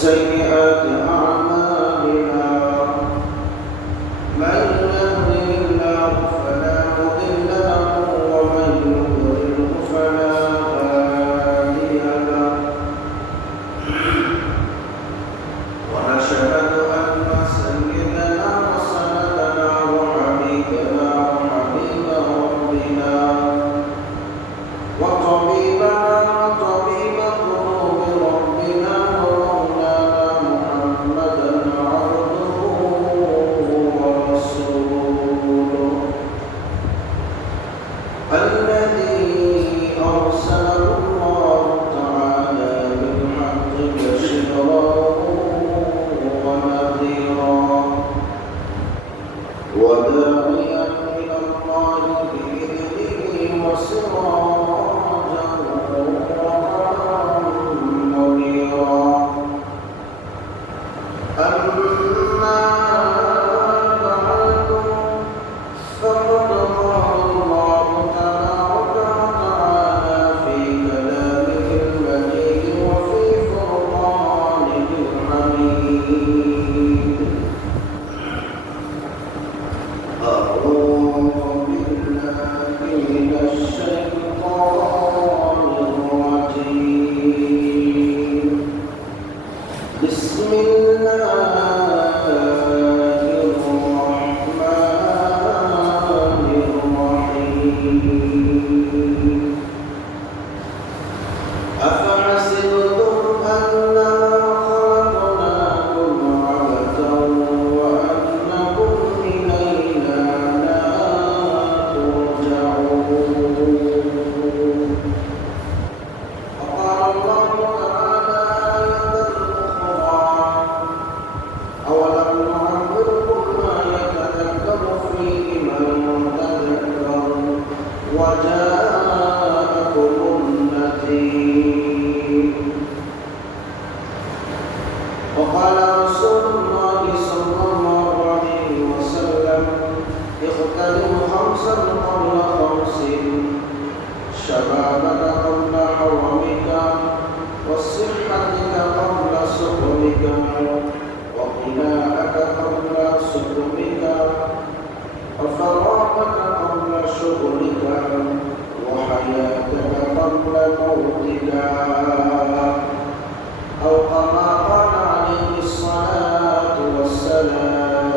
سيئات أعمالنا من يهده الله فلا مضل له ومن يضلل فلا هادي له ونشهد أن سيدنا وسندنا وحبيبنا وحبيب ربنا وطبيبنا وطبيب قلوب ربنا الذي أرسله الله تعالى بالحق بشيرا ونذيرا وداعيا إلى الله بإذنه وسراجا منيرا أما بعد فقد قال الله تبارك وتعالى في كلامه المجيد وفي فرقانه الحميد أعوذ بالله من الشيطان الرجيم بسم الله أفحسبتم أنما خلقناكم عبثا وأنكم إلينا لا ترجعون وقال الله تعالى آية أخرى أولم نعمركم ما يتذكر فيه من تذكر وجاءكم النذير وقال رسول الله صلى الله عليه وسلم اغتنم خمسا قبل خمس شبابك قبل حرمك وصحتك قبل سقمك وغناءك قبل سقمك وفراغك قبل شغلك وحياتك قبل موتك أو كما قال عليه الصلاة والسلام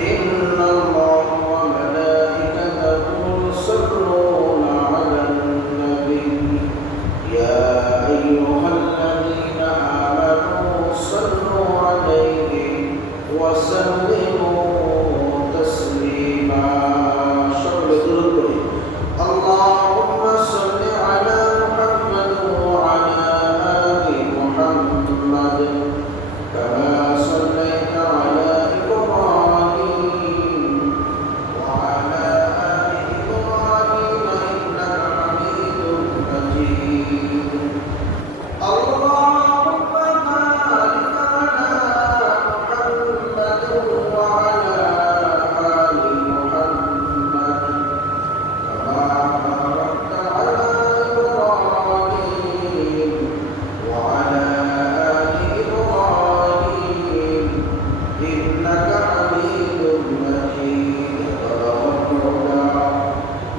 إن الله وملائكته يصلون على النبي يا أيها الذين آمنوا صلوا عليه وسلموا تسليما اللهم صل على محمد وعلى آل محمد كما صليت على إبراهيم وعلى آل إبراهيم إنك حميد مجيد اللهم بارك على محمد وعلى آل محمد كما باركت على إبراهيم وعلى آل إبراهيم إنك حميد مجيد تبارك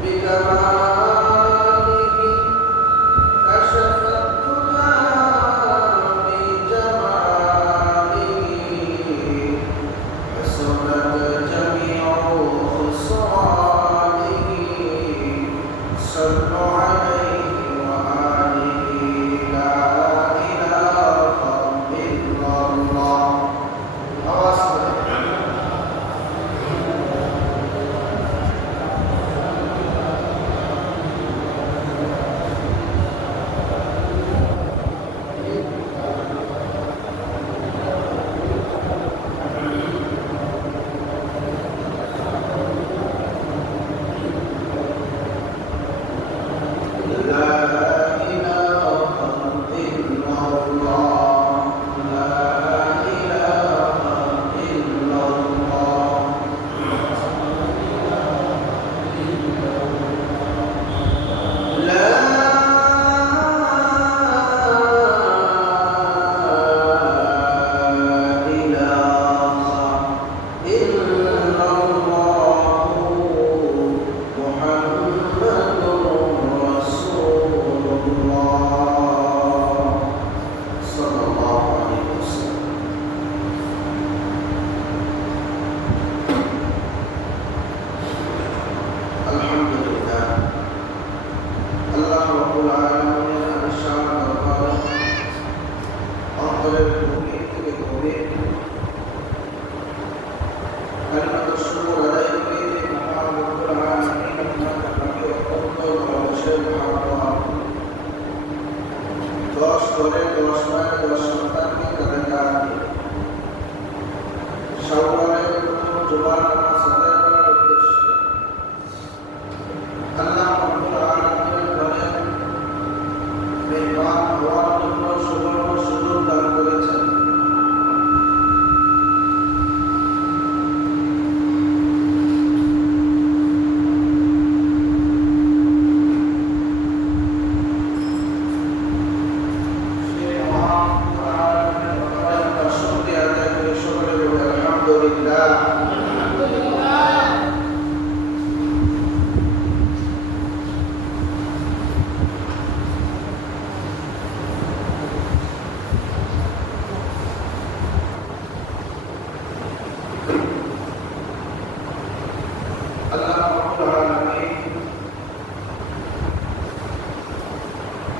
بكمالك كشف الدجى بجماله حسنت جميع خصاله صلوا عليه وآله لا إله إلا الله রব্বুল আলামিনের আলিশান দরবারে অন্তরের গভীর থেকে গভীর কালিমাতুশ শুকর আদায় করে যে মহান রব্বুল আলামিন আপনাকে অত্যন্ত ভালোবাসেন মহান 10 করে 10 মাস 10 সন্তানকে তাদের দান শাওয়ালের প্রথম জুমার নামাজ আদায় করার উদ্দেশ্যে আল্লাহ রব্বুল আলামিন বলেন মেহমান হওয়ার জন্য সুবর্ণ সুযোগ দান করেছেন।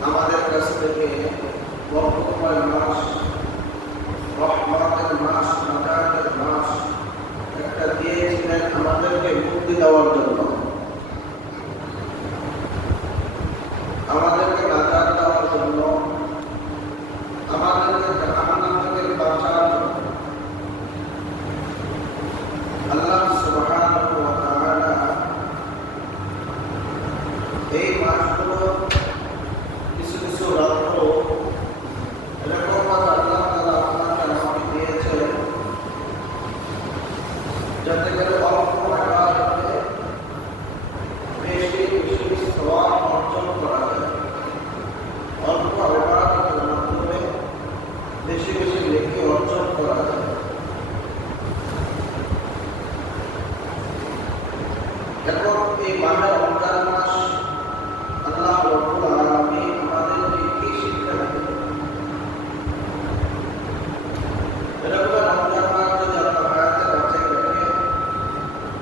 আমাদের কাছ থেকে বরকতময় মাস, রহমতের মাস, নাজাতের মাস একটা দিয়েছিলেন আমাদেরকে মুক্তি দেওয়ার জন্য, আমাদেরকে নাজাত দেওয়ার জন্য, আমাদেরকে জাহান্নাম থেকে বাঁচানোর জন্য। আল্লাহ সুবহানাহু ওয়া তাআলা এই মাসগুলো কিছু কিছু রাত্র এরকম আল্লাহ তাআলা আপনাকে আমাকে দিয়েছেন যাতে করে অল্প ইবাদতে বেশি বেশি সওয়াব অর্জন করা যায়, অল্প ইবাদতের মাধ্যমে বেশি বেশি নেকি অর্জন করা যায়। এখন এই মাহে রমজান মাস আল্লাহ রব্বুল আলামিন আমাদেরকে কি শিক্ষা দেন? এরকম রমজান মাস যদি আমরা হায়াতে বাঁচে রাখি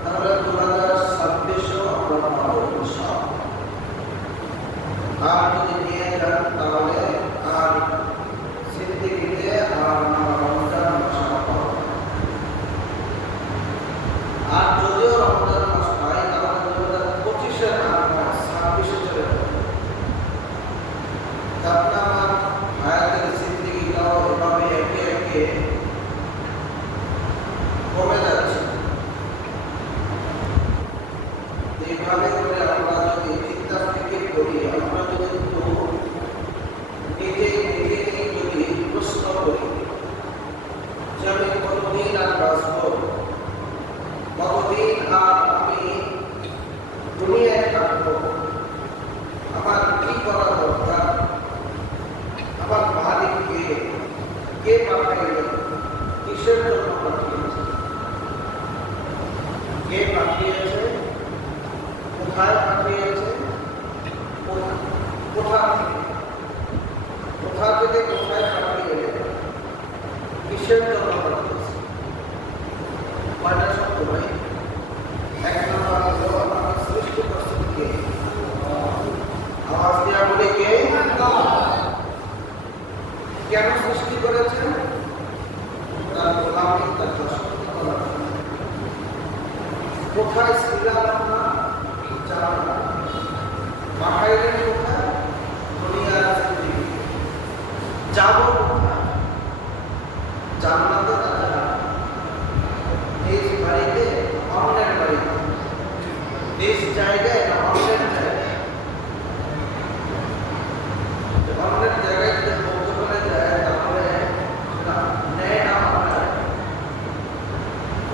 তাহলে 2026 আমরা পাবো ইনশাআল্লাহ। আর যদি নিয়ে যান তাহলে আর জিন্দেগিতে আর রমজান মাস পাবো। আর যদিও রমজান মাস পাই তাহলে 2025-এর আমরা 26-এ চলে যাবো। তারপরে আমার হায়াতের জিন্দেগিটাও এভাবে একে একে কমে যাচ্ছে। এইভাবে করে আমরা যদি চিন্তা ফিকির করি, আমরা যদি একটু নিজেকে যদি প্রশ্ন করি যে আমি কতদিন আর বাঁচবো, কতদিন আর আমি দুনিয়ায় থাকবো, আমার কি করা দরকার, আমার মালিক কে পাঠিয়েছেন, কিসের জন্য পাঠিয়েছে, কে পাঠিয়েছে, কোথায় পাঠিয়েছে, কোথা থেকে কোথায় পাঠিয়েছে, কিসের জন্য পাঠিয়েছে। কয়টা শব্দ ভাই? এক নম্বর হলো আমার সৃষ্টি করছেন কে? আওয়াজ দিয়া বলে কে? কেন সৃষ্টি করেছেন? তার গোলামি, তার দাসত্ব করার জন্য। কোথায় ছিলাম আমরা জানা না, পাঠাইলেন কোথায়? দুনিয়ার জিন্দেগি। যাবো কোথায়? জান্নাতে না জাহান্নামে? নিজ বাড়িতে, অন্যের বাড়িতে, নিজ জায়গায় না অন্যের জায়গায়? অন্যের জায়গায় যদি বলতে বলে যায় তাহলে নেয় না আমরা।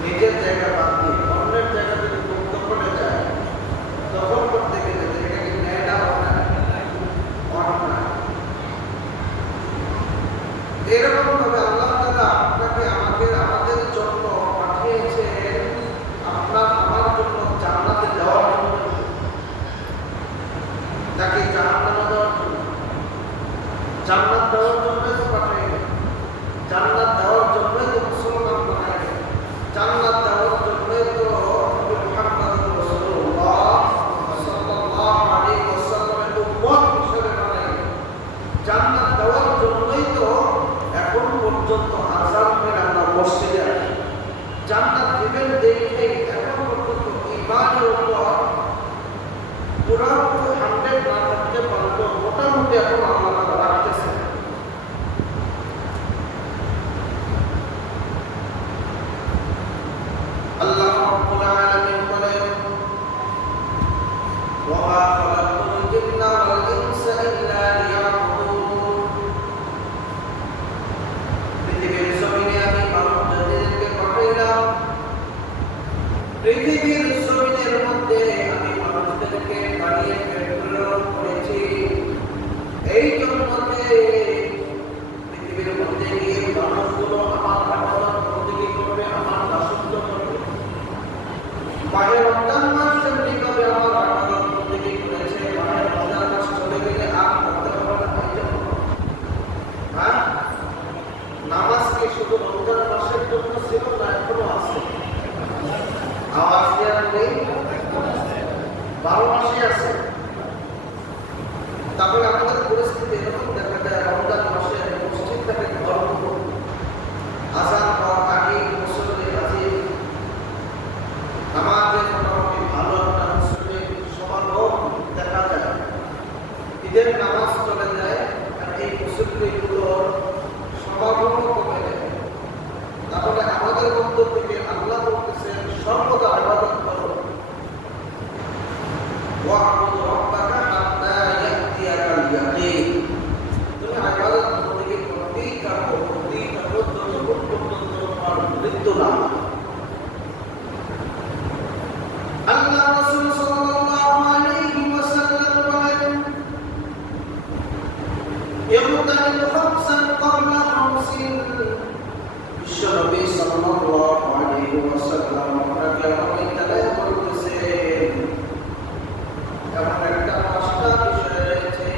নিজের জায়গা বাদ দিয়ে অন্যের জায়গা যদি বলতে বলে যায় তখন করতে গেলে এটা কি নেয় না অন্যায়? এরকম ভাবে আল্লাহ তাআলা আপনাকে আমাকে আমাদের জন্য পাঠিয়েছেন, আপনার আমার জন্য জান্নাতে যাওয়ার জন্য, তাকে জাহান্নামে যাওয়ার জন্য। জান্নাত দেওয়ার জন্যই তো পাঠাইলেন, জান্নাত দেওয়ার জন্যই তো মুসলমান বানাইলেন, জান্নাত দেওয়ার জন্যই তো মুহাম্মদ রাসূলুল্লাহ সাল্লাল্লাহু আলাইহি ওয়াসাল্লামের উম্মত হিসেবে মধ্যে এখন আল্লাহ তাআলা রাখতেছেন। আল্লাহ রাব্বুল আলামিন বলেন, ওয়া মা খালাকতুল জিন্না ওয়াল ইনসা ইল্লা লিয়াবুদুন। পৃথিবীর জমিনে আমি মানুষদেরকে পাঠাইলাম, পৃথিবীর জমিনের মধ্যে আমি মানুষদেরকে বানিয়ে প্রেরণ করেছি এই জন্য যে পৃথিবীর মধ্যে গিয়ে মানুষগুলো আমার ইবাদত বন্দেগী করবে, আমার দাসত্ব করবে। মাহে রমজান মাস যেমনিভাবে আমার ইবাদত বন্দেগী করেছে, মাহে রমজান মাস চলে গেলে আর করতে হবে না। এই জন্য নামাজ কি শুধু রমজান মাসের জন্য ছিল না, এখনো আছে? আওয়াজ দেওয়া নেই, 12 মাসে আছে। তারপরে আমাদের পরিস্থিতি এরকম দেখা যায়, রমজান মাসে মসজিদটাকে ভরপুর, আযান হওয়ার আগে মুসল্লি হাজির, নামাজের মোটামুটি ভালো একটা মুসল্লি সমাগম দেখা যায়। ঈদের নামাজ চলে যায় আর এই মুসল্লিগুলোর সমাগমও কমে যায়। তাহলে আমাদের মধ্য থেকে আল্লাহ বলতেছেন সর্বদা ইবাদত করো, ওয়া'বুদ রাব্বাকা হাত্তা ইয়াতিয়াকাল ইয়াকিন। তুমি ইবাদত বন্দেগী করতেই থাকো যতক্ষণ পর্যন্ত তোমার মৃত্যু না হয়। আল্লাহ রাসূল সাল্লাল্লাহু আলাইহি ওয়াসাল্লাম বলেন, ইগতানিম খামসান ক্বাবলা খামসিন। বিশ্বনবী সাল্লাল্লাহু আলাইহি ওয়াসাল্লাম আপনাকে অনেক জায়গায় বলতেছেন, এমন একটা 5টা বিষয় রয়েছে,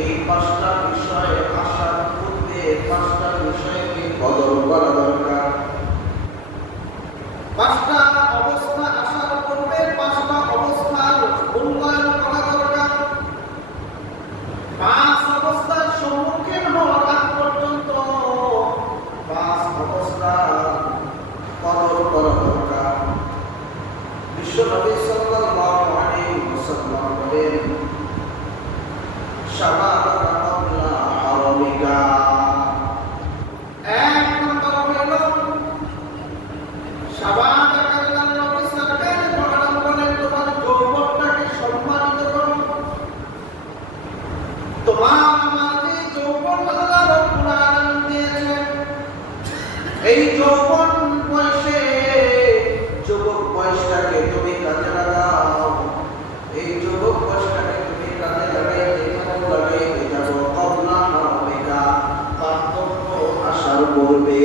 এই 5টা বিষয়ে আসার পূর্বে 5টা বিষয়কে কদর করা দরকার। 5টা অবস্থা আসার পূর্বে 5টা অবস্থার মূল্যায়ন করা দরকার। 5 অবস্থার সম্মুখীন হওয়ার আগ পর্যন্ত 5 অবস্থা কদর করা দরকার। বিশ্বনবী সাল্লাল্লাহু আলাইহি ওয়াসাল্লাম বলেন, শাবাবাকা ক্বাবলা হারামিকা। 1 নম্বর হলো শাবাবাকা, আল্লাহ নবী সাল্লাল্লাহু আলাইহি ওয়াসাল্লাম বলেন, তোমার যৌবনটাকে সম্মানিত করো। তোমার আমার যে যৌবন আল্লাহ রাব্বুল আলামিন দিয়েছেন, এই যৌবন বয়সে যুবক বয়সটাকে তুমি কাজে লাগাও। এই যুবক বয়সটাকে তুমি কাজে লাগাইতে যাবো ক্বাবলা হারামিকা, বার্ধক্য আসার পূর্বে।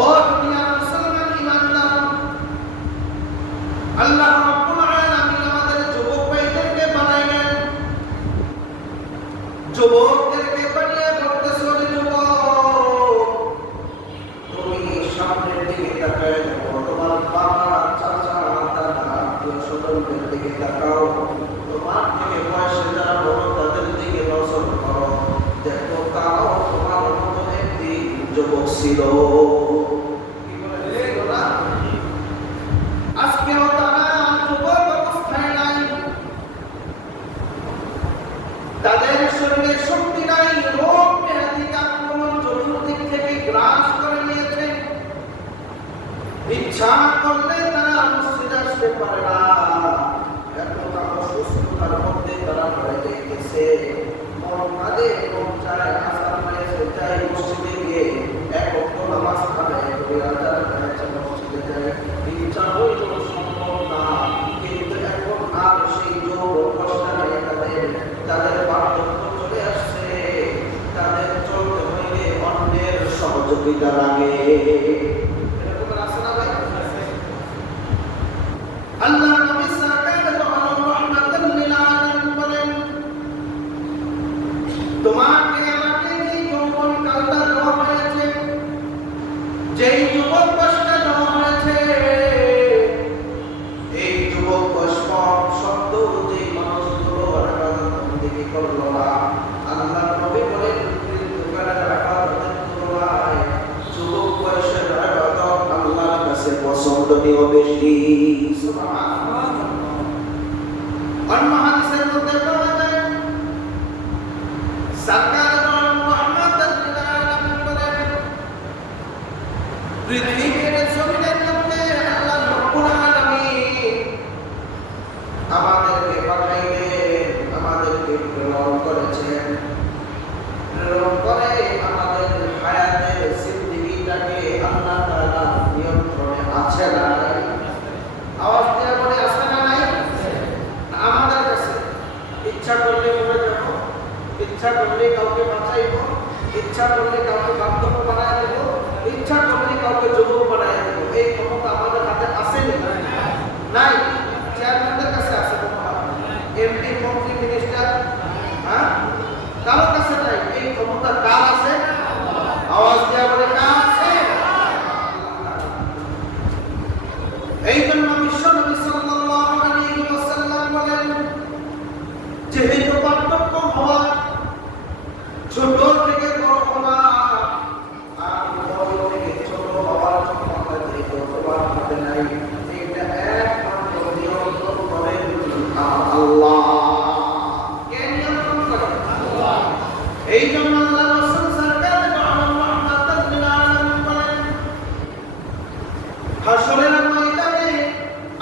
ও দুনিয়ার মুসলমান ঈমানদার, আল্লাহ রাব্বুল আলামিন আমাদের যুবক ভাইদেরকে বানাইলেন, যুবকদেরকে বানিয়ে বলতেছে, যুবক তুমি সামনের দিকে তাকায় দেখো, তোমার বাবা, চাচা, দাদা, আত্মীয়-স্বজনদের দিকে তাকাও, তোমার থেকে বয়সে যারা বড় তাদের দিকে নজর করো, দেখো তারাও তোমার মতো একদিন যুবক ছিল। কি বলে না? আজকেও তারা যুবক অবস্থায় নাই, তাদের শরীরে শক্তি নাই, রোগ ব্যাধি আক্রমণ চতুর্দিক থেকে গ্রাস করে নিয়েছে। ইচ্ছা করলে তারা মসজিদে আসতে পারে না, এত অসুস্থতার মধ্যে তারা পড়ে যাইতেছে। মন কাঁদে, মন চায়, আসার মায়ের চাই মসজিদে গিয়ে 1 ওয়াক্ত নামাজ আদায় করে আজান হয়েছে মসজিদে যায়, ইচ্ছা হইলেও সম্ভব না। কিন্তু এখন আর সেই যৌবন কষ্ট নেই তাদের বার্ধক্য চলে আসছে, তাদের চলতে হইলে অন্যের সহযোগিতা লাগে। এরকম আছে না ভাই? আল্লাহ নবী সাল্লাল্লাহু রাহমাতাল লিল আলামিন বলেন, তোমাকে আমাকে যে যৌবন কালটা দেওয়া হয়েছে, যেই যুবক বয়সটা দেওয়া হয়েছে, এই যুবক বয়স শব্দ যে মানুষগুলো বন্দেগী করলো না, আল্লাহ নবী বলেন যুবক বয়সের ইবাদত আল্লাহর কাছে পছন্দনীয় বেশি। সুবহানাল্লাহ। অন্য হাদিসের মধ্যে আমাদেরকে পাঠাইলেন, আমাদেরকে প্রেরণ করেছেন। প্রেরণ করে আমাদের হায়াতের জিন্দেগিটাকে আল্লাহ তাআলা নিয়ন্ত্রণে আছে না নাই? আওয়াজ দিয়ে বলে আছে না নাই? আমাদের কাছে ইচ্ছা করলে মরে যাব, ইচ্ছা করলে কাউকে বাঁচাইব, ইচ্ছা করলে কাউকে বার্ধক্য বানায় দেব, ইচ্ছা করলে কাউকে যুবক বানায় দেব। এই ক্ষমতা আমাদের হাতে আছে নাই? চেয়ারম্যানদের কাছে আছে, এমপি, মন্ত্রী, মিনিস্টার, হ্যাঁ, কারোর কাছে নাই। এই ক্ষমতা কার আছে? আওয়াজ দেওয়া বলে কার আছে? এই জন্য বিশ্ব নবী সাল্লাল্লাহু আলাইহি ওয়াসাল্লাম বলেন, যেহেতু পার্থক্য হওয়া, ছোট থেকে বড় হওয়া আর বড় থেকে ছোট হওয়ার ক্ষমতা যেহেতু তোমার হাতে নাই, এটা একমাত্র নিয়ন্ত্রণ করেন আল্লাহ। কে নিয়ন্ত্রণ করেন? আল্লাহ। এই জন্য আল্লাহ রাসূল সরকার রাহমাতুল্লাহ লিল আলামিন বলেন, হাসরের ময়দানে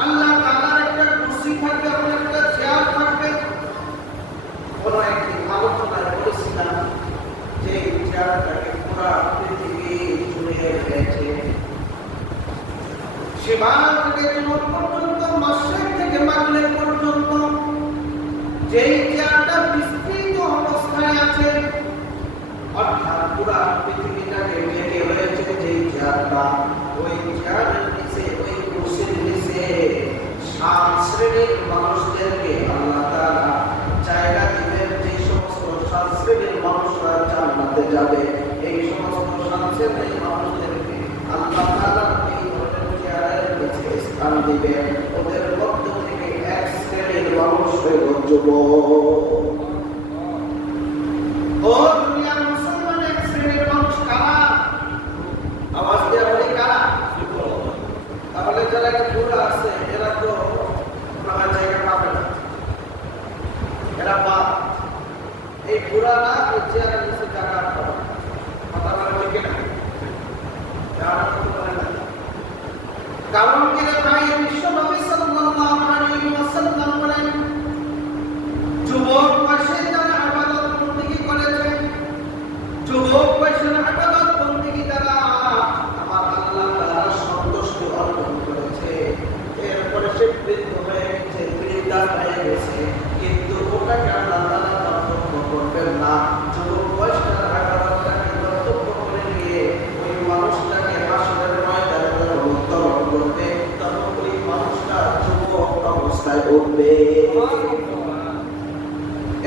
আল্লাহ তাআলার একটা কুরসি থাকবে, একটা চেয়ার থাকবে। কোন একটি আলোচনায় বলেছিলাম যে চেয়ারটাকে পুরা পৃথিবী জুড়ে রয়েছে, শিমাল থেকে জুনুব পর্যন্ত, মাশরিক থেকে মাগরিব পর্যন্ত যেই চেয়ারটা বিস্তৃত অবস্থায় আছে, অর্থাৎ পুরা পৃথিবীটাকে ঘিরে রয়েছে যেই চেয়ারটা, ওই চেয়ারের নিচে, ওই কুরসির নিচে 7 শ্রেণীর মানুষদেরকে আল্লাহ তাআলা জায়গা দিবেন। যে সমস্ত 7 শ্রেণীর মানুষরা জান্নাতে যাবে, এই সমস্ত 7 শ্রেণীর মানুষদেরকে আল্লাহ তাআলা এই ধরনের চেয়ারের নিচে স্থান দিবেন। ওদের মধ্য থেকে 1 শ্রেণীর মানুষ হলো যুবক। ও দুনিয়ার মুসলমান, 1 শ্রেণীর মানুষ কারা? আওয়াজ দিয়ে বলি কারা? তাহলে যারা বুড়া আছে এরা তো কোনো জায়গা পাবে না, এরা বাদ। এই বুড়া না, ওই চেয়ারের নিচে জায়গা পাবে, কথা বলে ঠিক না? কারণ কি রে ভাই, বিশ্ব নবী সাল্লাল্লাহু আলাইহি ওয়াসাল্লাম বলেন, যুবক বয়সে যারা ইবাদত বন্দেগী করেছে, যুবক বয়সের ইবাদত বন্দেগী দ্বারা আমার আল্লাহ তাআলা সন্তুষ্টি অর্জন করেছে, এরপরে সে বৃদ্ধ হয়ে গেছে, বৃদ্ধা হয়ে গেছে, কিন্তু ওটাকে আল্লাহ তাআলা কর্তব্য করবেন না। যুবক বয়সের ইবাদতটাকে কর্তব্য করে নিয়ে ওই মানুষটাকে হাসরের ময়দানে উত্তরণ করবে, তখন ওই মানুষটা যুবক অবস্থায় উঠবে।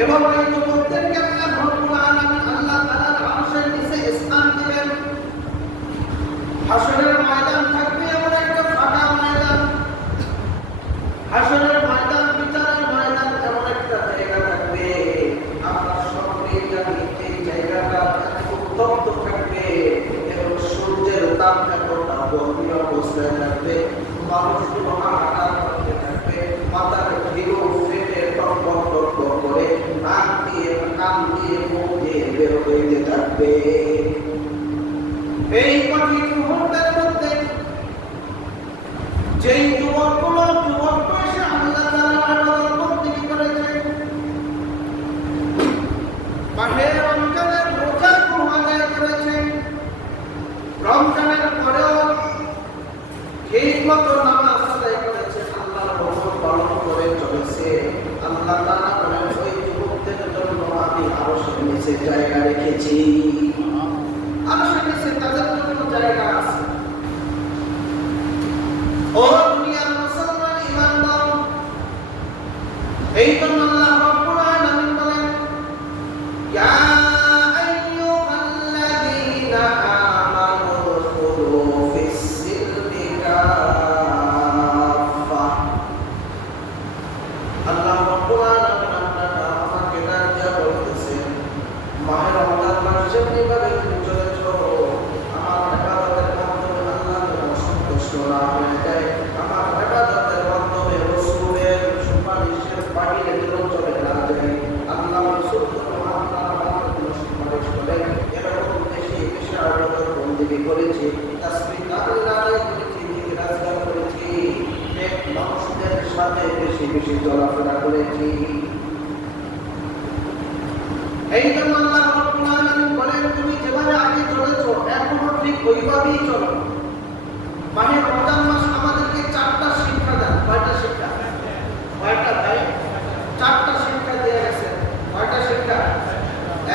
এবং এই যুবকদেরকে আল্লাহ রব্বুল আলামিন আল্লাহ তাআলার আরশের নিচে স্থান দিবেন। হাসরের ময়দান থাকবে এমন একটা ফাঁকা ময়দান, হাসরের ময়দান, বিচারের ময়দান এমন একটা জায়গা থাকবে, আমরা সকলেই জানি এই জায়গাটা উত্তপ্ত থাকবে এবং সূর্যের তাপ এতটা গভীর অবস্থায় থাকবে, মানুষগুলো হাহাকার করতে থাকবে, মাথার ঘিরু ফেটে টকবক টকবক করে নাক দিয়ে, কান দিয়ে, মুখ দিয়ে বের হইতে থাকবে। এই কঠিন মুহূর্তের মধ্যে যেই যুবকগুলো যুবক বয়সে আল্লাহ তাআলার ইবাদত বন্দেগী করেছে, মাহে রমজানের রোজা আদায় করেছে, রমজানের পরেও ঠিকমতো নামাজ আদায় করেছে, আল্লাহর হুকুম পালন করে চলেছে, আল্লাহ তাআলা বলেন ওই যুবকদের জন্য আমি আরশের নিচে জায়গা রেখেছি। আরশের নিচে তাদের জন্য জায়গা আছে। ও দুনিয়ার মুসলমান ইমানদার, এই জন্য আল্লাহ রাব্বুল আলামিন বলেন, ইয়া আইয়ুহাল্লাযীনা আমানু উদখুলু ফিস-সিলমি কাফা। আল্লাহ রাব্বুল আলামিন আপনাকে আমাকে ডাক দিয়া বলতেছেন, মাহে রমজান মাসে কিভাবে তুমি চলেছ, আমার ইবাদতের মাধ্যমে আল্লাহ যেন সন্তুষ্ট না হয়ে যায়, আমার ইবাদতের মাধ্যমে রাসূলের সুপারিশের বাহিরে যেন চলাফেরা করেছি। এই জন্য আল্লাহ রাব্বুল আলামিন বলেন, তুমি যেভাবে আগে চলেছো এখনো ঠিক ওইভাবেই চলো। মাহে রমজান মাস আমাদেরকে চারটা শিক্ষা দেয়। কয়টা শিক্ষা? কয়টা ভাই? চারটা শিক্ষা দিয়ে গেছে। কয়টা শিক্ষা?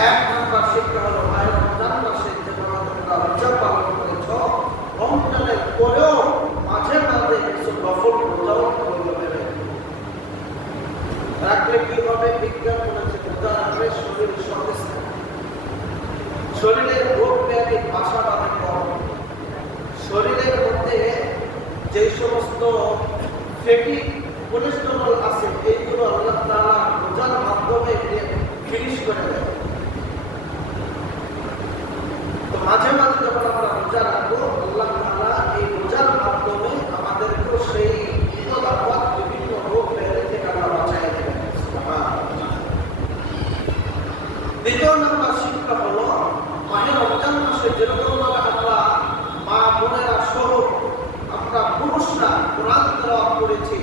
এক নম্বর শিক্ষা হলো মাহে রমজান মাসে যেভাবে তোমরা রোজা পালন করেছো, রমজানের পরেও মাঝে মাঝে কিছু নফল রোজাও করবে। রাখলে কি হবে? বিজ্ঞান বলেছে রোজা রাখলে শরীর সতেজ থাকে, শরীরের রোগ ব্যাধি বাসা বাঁধে কম, শরীরের মধ্যে যে সমস্ত ফ্যাটি কোলেস্টেরল আছে এইগুলো আল্লাহ তাআলা রোজার মাধ্যমে ফিনিশ করে দেয়। তো মাঝে মাঝে যখন আমরা রোজা রাখবো, আল্লাহ তাআলা এই রোজার মাধ্যমে আমাদেরকে সেই বিপদ আপদ বিভিন্ন রোগ ব্যাধি থেকে আল্লাহ বাঁচায় দেবেন। দ্বিতীয় নম্বর শিক্ষা হলো মাহে রমজান মাসে যেরকম ভাবে আমরা মা বোনেরা সহ আমরা পুরুষরা কোরআন তেলাওয়াত করেছি,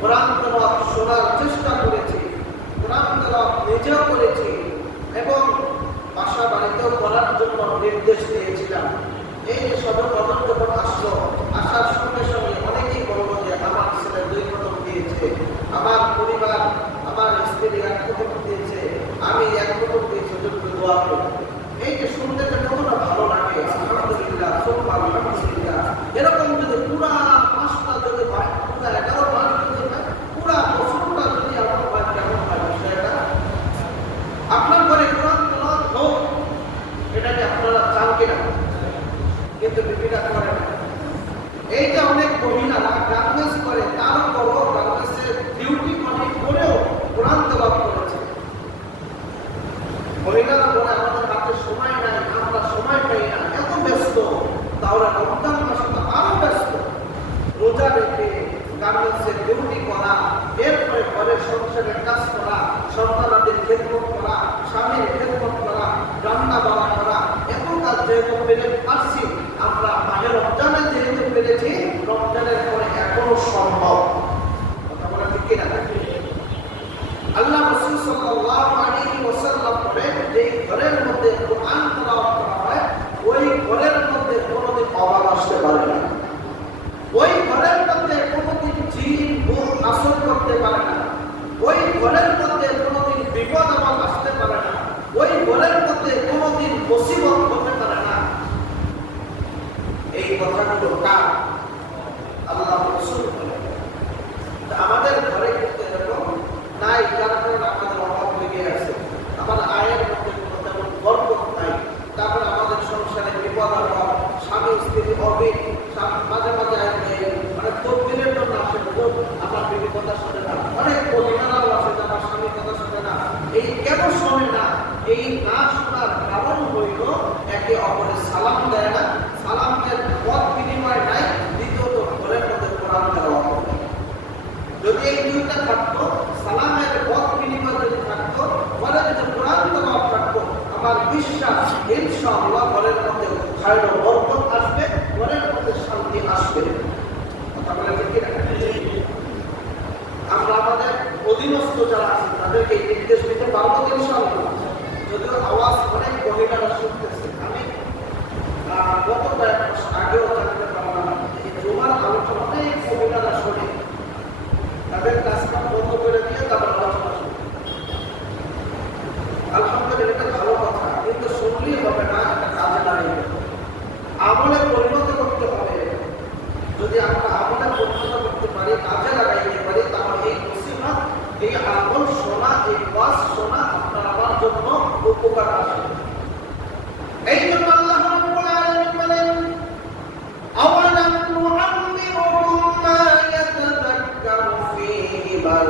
কোরআন তেলাওয়াত শোনার চেষ্টা করেছি, কোরআন তেলাওয়াত নিজেও করেছি এবং বাসা বাড়িতেও করার জন্য নির্দেশ দিয়েছিলাম। এই যে সদর কদম যখন আসলো, আসার সঙ্গে সঙ্গে অনেকেই বলবো যে আমার ছেলে 2 কদম দিয়েছে, আমার পরিবার আমার স্ত্রী 1 কদম দিয়েছে, আমি 1 কদম দিয়েছি, যদি দোয়া করি। এই যে শুনতে কতটা ভালো লাগে, আলহামদুলিল্লাহ, আলহামদুলিল্লাহ। এরকম যদি পুরা মাসটা যদি হয়, পুরা 11 মাস যদি হয়, পুরা বছরটা যদি আমার হয়, কেমন হয় বিষয়টা? আপনার ঘরে কোরআন তেলাওয়াত হোক, এটাকে আপনারা চান কিনা? কিন্তু বিবিরা করে না। এই যে অনেক মহিলারা গার্মেন্টস করে, তারপরও গার্মেন্টসের ডিউটি করেও কোরআন তেলাওয়াত করেছে। মহিলারা বলে আমাদের হাতে সময় নাই, আমরা সময় পাই না, এত ব্যস্ত। তাহলে রমজান মাসে তো আরো ব্যস্ত। রোজা রেখে গার্মেন্টসের ডিউটি করা, এরপরে ঘরের সংসারের কাজ করা, সন্তানদের খেদমত করা, স্বামীর খেদমত করা, রান্না বাড়া করা, এত কাজ যেহেতু পেলে পারছি আমরা, মাঝে রমজানে যেহেতু পেরেছি, রমজানের পরে এখনো সম্ভব। কথা বলা ঠিক কিনা? আল্লাহ রাসূল সাল্লাল্লাহু আলাইহি ওয়াসাল্লাম বলেন, যে ঘরের মধ্যে কোরআন তেলাওয়াত করা হয়, ওই ঘরের মধ্যে কোনোদিন অভাব আসতে পারে না, ওই ঘরের মধ্যে কোনোদিন জিন ভূত আসর করতে পারে না, ওই ঘরের মধ্যে কোনোদিন বিপদ আপদ আসতে পারে না, ওই ঘরের মধ্যে কোনোদিন মুসিবত হতে পারে না। এই কথাগুলো কার? আল্লাহ রাসূল বলেন। আমাদের ঘরে কিন্তু এরকম নাই, যার কারণে আমাদের অভাব লেগে আছে, আমার আয়ের মধ্যে কোনো তেমন বরকত নাই, তারপরে আমাদের সংসারে বিপদ আপদ, স্বামী স্ত্রী অবিন, মাঝে মাঝে মানে তদবিরের জন্য আসে, আমার বিবি কথা শোনে না, অনেক মহিলারাও আছে যে আমার স্বামী কথা শোনে না। এই কেন শোনে না? এই না শোনার কারণ হইল একে অপরের সালাম দেয় না, সালামের পথ বিনিময় নাই, দ্বিতীয়ত ঘরের মধ্যে কোরআন তেলাওয়াত করে। যদি এই দুইটা থাকতো, সালামের পথ বিনিময় যদি থাকতো, ঘরে যদি কোরআন তেলাওয়াত থাকতো, আমার বিশ্বাস ইনশাআল্লাহ ঘরের মধ্যে খায়র ও বরকত আসবে, ঘরের মধ্যে শান্তি আসবে। কথা বলে ঠিক কিনা? আমরা আমাদের অধীনস্থ যারা আছে তাদেরকে নির্দেশ দিতে পারবো ইনশাআল্লাহ। যদিও আওয়াজ অনেক মহিলারা শুনতেছে, আমি গত কয়েক মাস আগেও জানতে পারলাম এই জুমার আলোচনা অনেক মহিলারা শোনে, তাদের কাজটা বন্ধ করে দিয়ে তারপর আলোচনা শুনে। আলহামদুলিল্লাহ, এটা ভালো কথা, কিন্তু শুনলেই হবে না, এটা কাজে দাঁড়িয়ে আমলে পরিণত করতে হবে। যদি আমরা আমলে পরিণত করতে পারি, কাজে লাগাইতে পারি, তাহলে এই মুসিবত, এই আমল শোনা, এই ওয়াজ শোনা আপনার আমার জন্য উপকার আসে। এই জন্য আল্লাহ রাব্বুল আলামিন বলেন, আওয়ালাম নুআম্মিরুকুম মা ইয়াতাযাক্কারু ফীহি মান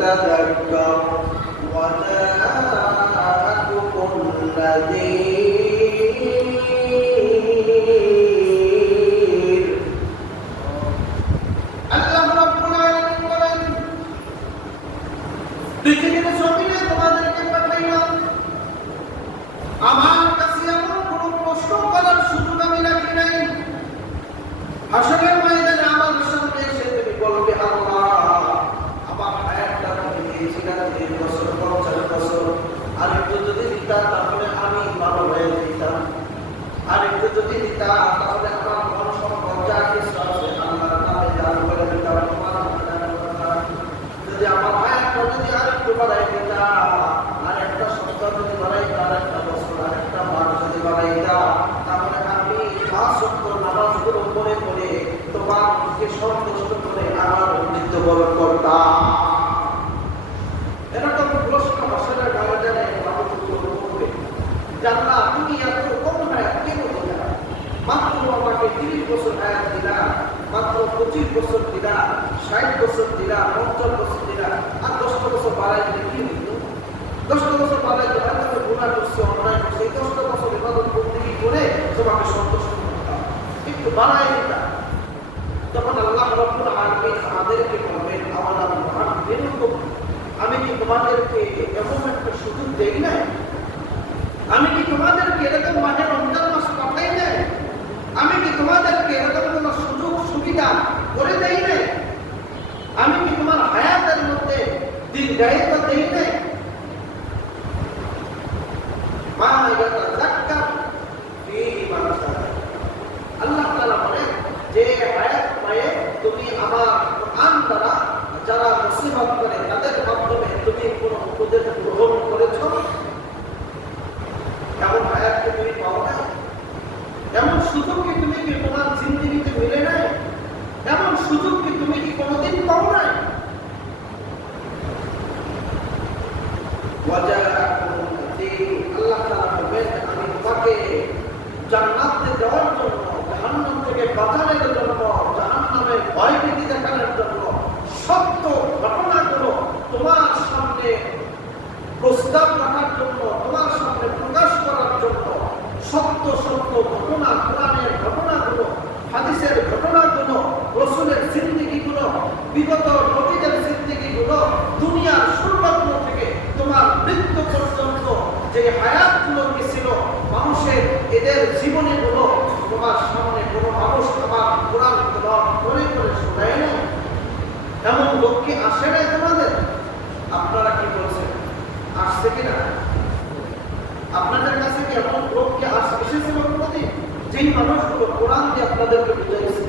তাযাক্কার ওয়া জাআকুমুন নাযীর। আল্লাহ রাব্বুল আলামিন বলেন, পৃথিবীর জমিনে তোমাদেরকে পাঠাইলাম, আমার কাছে এমন কোনো প্রশ্ন করার সুযোগ আমি রাখি নাই। হাসরের ময়দানে আমার সামনে এসে তুমি বলবে, আল্লাহ আমার দিতা 30 বছর 50 বছর, আর একটু যদি দিতা তাহলে আমি ভালো হয়ে যেতাম, আর একটু যদি দিতা তাহলে আমার মন সম্পদ যা কিছু আছে আল্লাহর নামে দান করে দিতাম, তোমার যদি আমার হায়াতটা যদি আর একটু বাড়াই দিতা, আর একটা সপ্তাহ যদি বাড়াইতা, আর একটা বছর, আর একটা মাস যদি বাড়াইতা, তাহলে আমি 5 ওয়াক্ত নামাজগুলো পড়ে পড়ে তোমাকে সন্তুষ্ট করে আমার মৃত্যুবরণ করতাম। এরকম প্রশ্ন আসলে ময়দানে মানুষগুলো করবে, জানলা তুমি এত কম হায়াত কেন দিলা? মাত্র আমাকে 30 বছর হায়াত দিলা, মাত্র 25 বছর দিলা, 60 বছর দিলা, 50 বছর দিলা, আর 10 বছর বাড়াই দিলে কি হইত? 10 বছর বাড়াই দিলে হয়তো গুনাহ করছে, অন্যায় করছে, এই 10 বছর ইবাদত বন্দেগী করে তোমাকে সন্তুষ্ট করতাম, একটু বাড়াই দিতাম। তখন আল্লাহ রাব্বুল আলামিন আমাদেরকে বলবেন, আওয়ালাম নুআম্মিরকুম, আমি কি তোমাদেরকে এমন একটা সুযোগ দেই নাই? আমি কি তোমাদেরকে এরকম মাঝে রমজান মাস পাঠাই নাই? আমি কি তোমাদেরকে এরকম কোন সুযোগ সুবিধা করে দেই নাই? আমি কি তোমার হায়াতের মধ্যে দীর্ঘায়িত দেই নাই? মা ইয়াতাযাক্কার ফী মান সারা, আল্লাহ তাআলা বলেন যে হায়াত পায়ে তুমি আমার কোরআন দ্বারা যারা নসিহত করে তাদের মাধ্যমে তুমি কোন উপদেশ গ্রহণ করেছো, এমন হায়াতকে তুমি পাও না? এমন সুযোগ কি তুমি কি তোমার জিন্দেগিতে মিলে নাই? এমন সুযোগ কি তুমি কি কোনোদিন পাও নাই? আল্লাহ তাআলা বলেন আমি তোমাকে জান্নাতে যাওয়ার জন্য, জাহান্নাম থেকে বাঁচানোর জন্য, জাহান্নামের ভয় ভীতি দেখানোর জন্য সত্য ঘটনাগুলো তোমার সামনে প্রস্তাব রাখার জন্য, তোমার সামনে প্রকাশ করার জন্য সত্য সত্য ঘটনা, কোরআনের ঘটনাগুলো, হাদিসের ঘটনাগুলো, রাসূলের জিন্দেগিগুলো, বিগত নবীদের জিন্দেগিগুলো, দুনিয়ার শুরুলগ্ন থেকে তোমার মৃত্যু পর্যন্ত যে হায়াতগুলো কি ছিল মানুষের, এদের জীবনীগুলো তোমার সামনে কোনো মানুষ আমার কোরআন তেলাওয়াত করে করে শোনায় না? এমন লোক কি আসে নাই তোমাদের? আপনারা কি বলছেন, আসছে কিনা? আপনাদের কাছে কি এমন লোক কি এসেছিল কোনোদিন? যেই মানুষগুলো কোরআন দিয়ে আপনাদেরকে বুঝাইছে,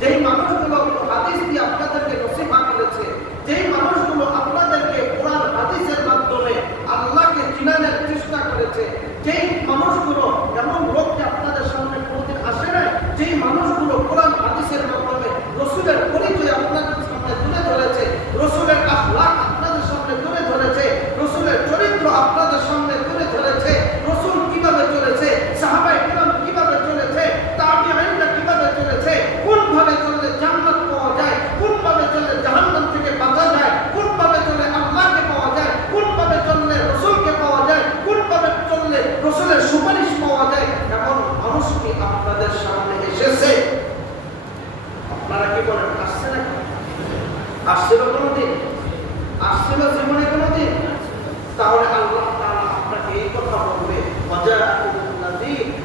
যেই মানুষগুলো হাদিস দিয়ে আপনাদেরকে নসিহত করেছে, যেই মানুষগুলো আপনাদেরকে কোরআন হাদিসের মাধ্যমে আল্লাহকে চিনানোর চেষ্টা করেছে, যেই মানুষগুলো, এমন লোক কি আপনাদের সামনে কোনোদিন আসে নাই? যেই মানুষগুলো কোরআন হাদিসের মাধ্যমে রাসূলের পরিচয় আপনাদের সামনে তুলে ধরেছে, রাসূলের আখলাক আপনাদের সামনে তুলে ধরেছে, রাসূলের চরিত্র আপনাদের সামনে তুলে ধরেছে, রাসূল কিভাবে চলেছে, সাহাবায়ে কিরাম কিভাবে চলেছে, তাবিঈনরা কিভাবে চলেছে, কোনভাবে চললে জান্নাত পাওয়া যায়, কোনভাবে চললে জাহান্নাম থেকে বাঁচা যায়, কোনভাবে চললে আল্লাহকে পাওয়া যায়, কোনভাবে চললে রাসূলকে পাওয়া যায়, কোনভাবে চললে রাসূলের সুপারিশ পাওয়া যায়, এমন মানুষ কি আপনাদের সামনে এসেছে? আপনারা কি বলেন, আসছে নাকি? আসছিল কোনোদিন? আসছিল জীবনে কোনোদিন? তাহলে আল্লাহ তাআলা আপনাকে এই কথা বলবে,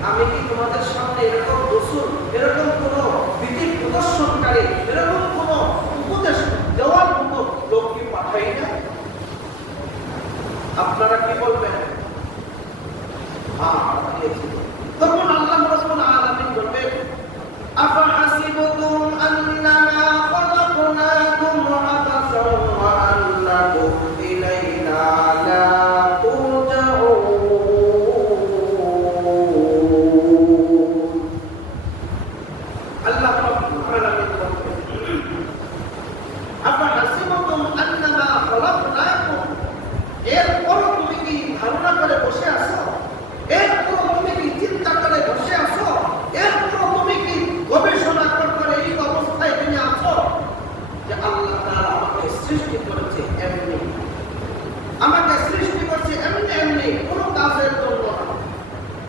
আমি কি তোমাদের সামনে এরকম রাসূল, এরকম কোন বিধি প্রদর্শনকারী, এরকম কোন উপদেশ দেওয়ার মতো লোক কি পাঠাই না? আপনারা কি বলবেন? তখন আল্লাহ রাব্বুল আলামিন বলবেন, আফাহাসিবতুম আন্নামা খালাকনাকুম আবাসাও ওয়া আন্নাকুম ইলাইনা লা তুরজাউন। আল্লাহ রাব্বুল আলামিন বলবেন, আফাহাসিবতুম আন্নামা খালাকনাকুম, এরপর তুমি কি ধারণা করে বসে আছো? এরপর তুমি কি চিন্তা করে বসে আছো? এরপর তুমি কি গবেষণা করে এই অবস্থায় তুমি আছো যে আল্লাহ তাআলা আমাকে সৃষ্টি করেছে এমনি, আমাকে সৃষ্টি করছে এমনি এমনি, কোনো কাজের জন্য না,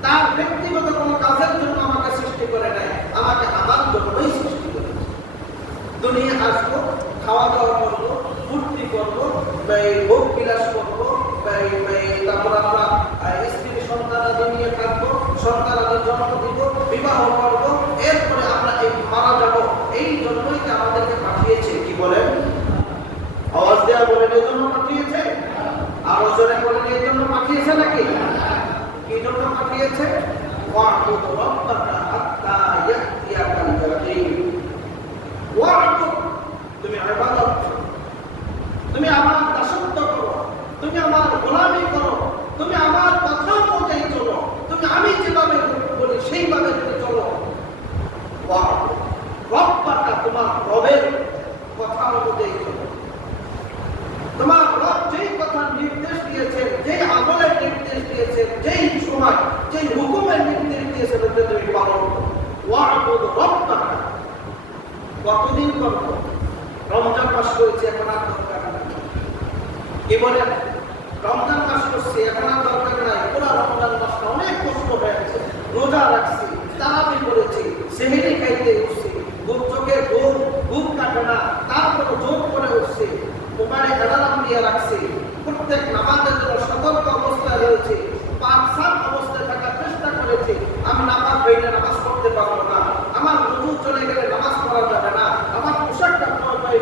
তার ব্যক্তিগত কোনো কাজের জন্য আমাকে সৃষ্টি করে নাই, আমাকে আমার জন্যই সৃষ্টি করেছে। দুনিয়া আসবো, খাওয়া দাওয়া করবো, ফুর্তি করবো, ভোগ বিলাস করবো, তারপর আমরা স্ত্রী সন্তানাদি নিয়ে থাকবো, সন্তানাদের জন্ম দিব, বিবাহ করবো, এরপরে আমরা এই মারা যাবো। এই জন্যই আমাদেরকে পাঠিয়েছে। কি বলেন? আওয়াজ দেওয়া বলেন, এই জন্য পাঠিয়েছে। দিয়েছে, ওয়া'বুদ রাব্বাকা হাত্তা ইয়াতিয়াকাল ইয়াকিন। ওয়া'বুদ, তুমি ইবাদত করো, তুমি আমার দাসত্ব করো, তুমি আমার গোলামি করো, তুমি আমার কথা অনুযায়ী চলো, তুমি আমি যেভাবে বলি সেইভাবে তুমি চলো। ওয়া'বুদ রাব্বাকা, তোমার রবের কথা অনুযায়ী চলো। তোমার রব যেই কথা নির্দেশ দিয়েছেন, যেই আমলের নির্দেশ দিয়েছেন, যেই সময় যেই হুকুমের নির্দেশ দিয়েছেন ওটা তুমি পালন করো। ওয়া'বুদ রাব্বাকা, কতদিন করবো? রমজান মাস রয়েছে, এখন আর দরকার নাই। কি বলেন? রমজান মাস করছি, এখন আর দরকার নাই। পুরা রমজান মাসটা অনেক কষ্ট হয়েছে, রোজা রাখছি, তারাবি করেছি, সেহরি খাইতে উঠছি, চোখের ঘুম কাটে না, তারপরে জোর করে উঠছি, মোবাইলে অ্যালার্ম দিয়ে রাখছি, প্রত্যেক নামাজের জন্য সতর্ক অবস্থায় রয়েছে, পাঁচ-সাত অবস্থায় থাকার চেষ্টা করেছি। আমি নামাজ হইলে নামাজ পড়তে পারবো না, আমার রুজু চলে গেলে নামাজ পড়া যাবে না, আমার পোশাকটা